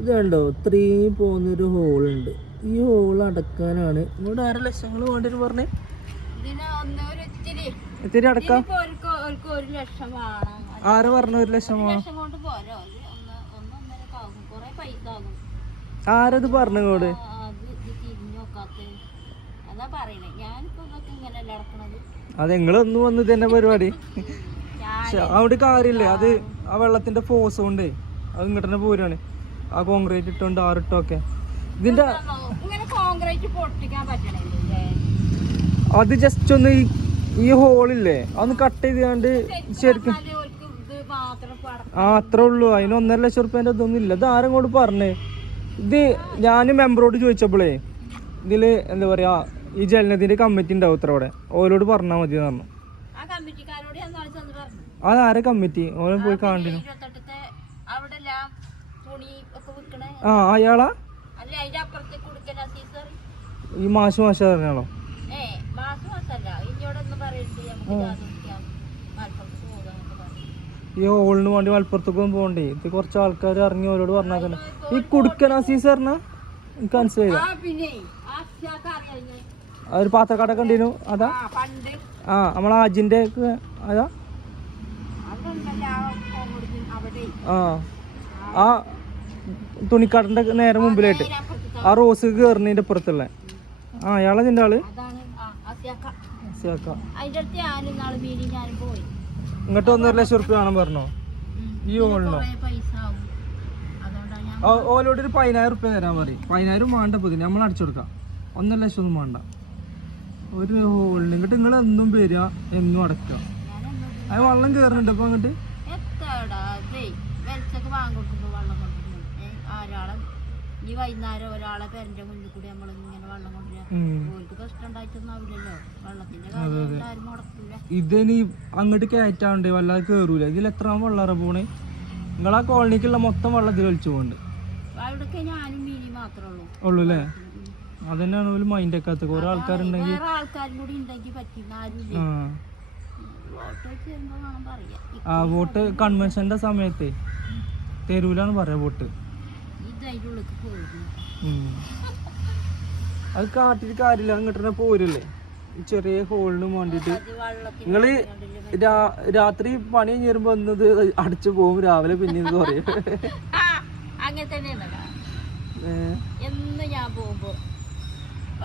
ഇത് കണ്ടോ ഇത്രയും പോകുന്നൊരു ഹോളുണ്ട് ഈ ഹോൾ അടക്കാനാണ്. ഇവിടെ ആറ് ലക്ഷങ്ങൾ വേണ്ടി പറഞ്ഞേ? ഇത്തിരി. അടക്കാം. ആറ് പറഞ്ഞ ഒരു ലക്ഷം ആരത് പറഞ്ഞോട് അത് നിങ്ങളൊന്നും വന്ന് തന്നെ പരിപാടി. അവിടെ കാര്യമില്ലേ. അത് ആ. വെള്ളത്തിന്റെ ഫോസ് കൊണ്ടേ അത് ഇങ്ങോട്ട് തന്നെ പോരാണ് ആ കോൺക്രീറ്റ് ഇട്ടോണ്ട് ഇതിന്റെ കോൺക്രീറ്റ് പൊട്ടിക്കാൻ പറ്റണില്ലേ? അത് ജസ്റ്റ് ഒന്ന് ഈ ഹോളില്ലേ അതൊന്ന് കട്ട് ചെയ്താണ്ട് ശരിക്കും ആ അത്രേ ഉള്ളൂ. അതിന് ഒന്നര ലക്ഷം റുപ്യേന്റെ ഇതൊന്നും ഇല്ല. ഇത് ആരും കൂടെ പറഞ്ഞേ? ഇത് ഞാൻ മെമ്പറോട് ചോദിച്ചപ്പോഴേ ഇതിൽ എന്താ പറയാ ഈ ജലനത്തിന്റെ കമ്മിറ്റി ഉണ്ടാവും ഇത്ര അവിടെ. ഓരോട് പറഞ്ഞാൽ മതി പറഞ്ഞു. പറഞ്ഞു. ആരെ കമ്മിറ്റി? ഓരോ പോയി കാണിച്ചു ആ അയാളാ? ഈ മാഷ് മാഷ തന്നെയാണോ ഏ മാസം മാസല്ല ഇനിയോടൊന്ന് പറയരുത് നമുക്ക് ജാതി കുടിക്കാം മലപ്പുറത്ത് പോകാന്നൊക്കെ പറഞ്ഞു ഈ ഹോളിന് വേണ്ടി മലപ്പുറത്തേക്കൊന്നും പോകണ്ടേ? ഇത് കുറച്ച് ആൾക്കാർ ഇറങ്ങി ഓരോട് പറഞ്ഞാൽ ഈ കുടുക്കൻ അസീസ് പറഞ്ഞ എനിക്ക് മനസ്സിലായില്ല. ഒരു പാത്രക്കാടൊക്കെ ഉണ്ടീനു? അതാ? ആ നമ്മളെ അജിന്റെ അതാ? ആ. ആ ആ തുണിക്കാടന്റെ നേരെ മുമ്പിലായിട്ട് ആ റോസ് കയറുന്നതിന്റെ അപ്പുറത്തുള്ള ആ അയാളെ നിന്റെ ആൾ? ഇങ്ങോട്ട് ഒന്നര ലക്ഷം റുപ്യ വേണം പറഞ്ഞോ? ഈ ഹോളിനോ കുറേ പൈസ ആവും. അതുകൊണ്ടാണ് ഓ- ഓലോട് ഒരു പതിനായിരം റുപ്യ തരാൻ പറയും. പതിനായിരം വേണ്ട പുതിയ നമ്മൾ അടിച്ചു കൊടുക്കാം. ഒന്നര ലക്ഷം ഒന്നും വേണ്ട. ഒരു ഹോളിന് ഇങ്ങോട്ട് നിങ്ങൾ എന്നും വരിക എന്നും അടക്കുക ഞാനെന്നും അത് വെള്ളം കയറുന്നുണ്ട് അപ്പൊ അങ്ങോട്ട് എത്താടാ ഇതേ വെളിച്ചൊക്കെ വാങ്ങിക്കൊടുക്കുമ്പോൾ വെള്ളം കൊണ്ടുവരും ഒരാളെ ഈ വൈകുന്നേരം ഒരാളെ പെരന്റെ മുന്നിൽ കൂടി നമ്മൾ ഇങ്ങനെ വെള്ളം കൊണ്ടുവരാം. ഓർക്ക് കഷ്ടം ഉണ്ടായിട്ടൊന്നും ആവില്ലല്ലോ വെള്ളത്തിന്റെ കാര്യം ആരും ഇതിനി അങ്ങോട്ട് കയറ്റാണ്ട് വല്ലാതെ കേറൂല. ഇതിൽ എത്ര വെള്ളം പോണേ? നിങ്ങൾ ആ കോളനിക്കുള്ള മൊത്തം വെള്ളം ഇതിൽ വലിച്ചു പോകുന്നുണ്ട് അവിടൊക്കെ ഞാനും മീനി മാത്രമേ ഉള്ളൂ. ഉള്ളൂ അല്ലേ അതന്നെയാണ് ഒരു മൈൻഡ് ഒക്കെ കുറെ ആൾക്കാരുണ്ടെങ്കിൽ ആൾക്കാരും കൂടി ഉണ്ടെങ്കിൽ പറ്റില്ല ആരും ആ. വോട്ട് ആ കൺവെൻഷന്റെ സമയത്തെ തരൂലാണ് പറയാ വോട്ട്. അത് കാട്ടിട്ട് കാര്യമില്ല അങ്ങോട്ട് തന്നെ പോരല്ലേ? ഈ ചെറിയ ഹോളിന് വേണ്ടിട്ട് നിങ്ങൾ രാത്രി പണി കഴിഞ്ഞുമ്പോ വന്നത് എന്നത് അടിച്ചു പോകും രാവിലെ പിന്നെ പറയും.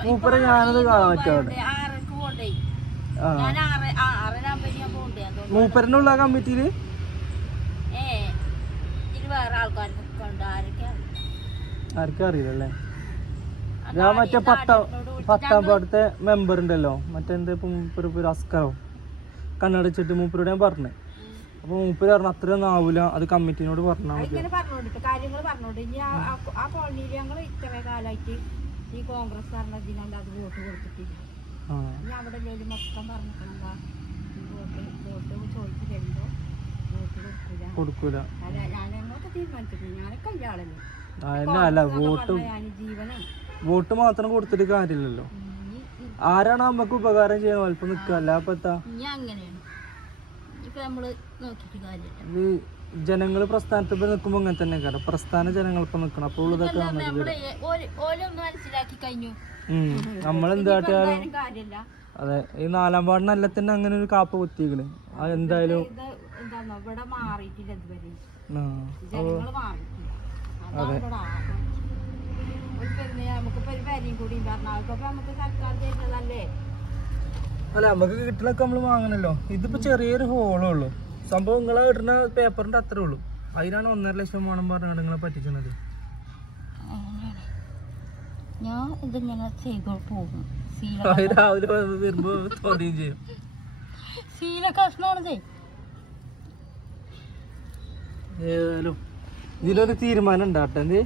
മൂപ്പറ അങ്ങനെ ഞാൻ പോകുമ്പോ. ഞാനത് കാണാൻ പറ്റാവിടെ മൂപ്പരനുള്ള കമ്മിറ്റിയിൽ? വേറെ ആരൊക്കെ ആർക്കും അറിയില്ലല്ലേ? ഞാൻ മറ്റേ പത്താം പത്താം പാടത്തെ മെമ്പർ ഉണ്ടല്ലോ. മറ്റെന്ത് ഇപ്പം മൂപ്പര് അസ്കറോ? കണ്ണടച്ചിട്ട് മൂപ്പരോട് ഞാൻ പറഞ്ഞു. അപ്പൊ മൂപ്പര് പറഞ്ഞു അത്രയൊന്നും ആവൂല. അത് കമ്മിറ്റിനോട് പറഞ്ഞാൽ മതി. ഈ കോൺഗ്രസ് ഭരണത്തിനല്ല അത് വോട്ട് കൊടുത്തിട്ടില്ല. ആ. ഇനി അവിടെ ഉള്ളവര് മൊത്തം പറഞ്ഞിട്ടുണ്ടാ വോട്ട് വോട്ട് ചോദിച്ചു വോട്ട് കൊടുക്കൂല. ഞാൻ എന്നൊക്കെ ഞാനൊക്കെ ആളല്ലേ അല്ല വോട്ട് വോട്ട് മാത്രം കൊടുത്തിട്ട് കാര്യമില്ലല്ലോ. ആരാണ് നമുക്ക് ഉപകാരം ചെയ്യാൻ അല്പം നിക്കല്ല അപ്പൊ എത്താ ജനങ്ങൾ പ്രസ്ഥാനത്തിൽ നിൽക്കുമ്പോ അങ്ങനെ തന്നെ കാരണം പ്രസ്ഥാന ജനങ്ങളിപ്പോ നിക്കണം. അപ്പോൾ ഇതൊക്കെ അല്ല, നമുക്ക് നമ്മൾ ഓൽ ഓലൊന്ന് മനസ്സിലാക്കി കഴിഞ്ഞു. നമ്മൾ എന്ത് കാട്ടിയാലും എന്തായാലും കാര്യമില്ല. അതെ ഈ നാലാം വാർഡിനല്ല തന്നെ അങ്ങനെ ഒരു കാപ്പ കുത്തിക്കണ് എന്തായാലും ഇവിടെ മാറിയിട്ടില്ല ഇതുവരെ. സർക്കാർ അല്ല നമുക്ക് കിട്ടണൊക്കെ നമ്മൾ വാങ്ങണല്ലോ. ഇതിപ്പോ ചെറിയൊരു ഹോളേ ഉള്ളൂ. സംഭവം നിങ്ങളെ കിട്ടുന്ന പേപ്പറിന്റെ അത്രേ ഉള്ളൂ. അതിനാണ് ഒന്നര ലക്ഷം വേണം പറഞ്ഞാണ് നിങ്ങളെ പറ്റിച്ചത് അങ്ങനെയാണ് ഞാൻ ഇതിങ്ങനെ ചെയ്തു പോകും ശീല അത് രാവിലെ വന്ന് വരുമ്പോ തോന്നുകയും ചെയ്യും. ശീല കഷ്ണമാണതേ ഏതായാലും ഇതിലൊരു തീരുമാനം ഉണ്ടാട്ടെ എന്ത്?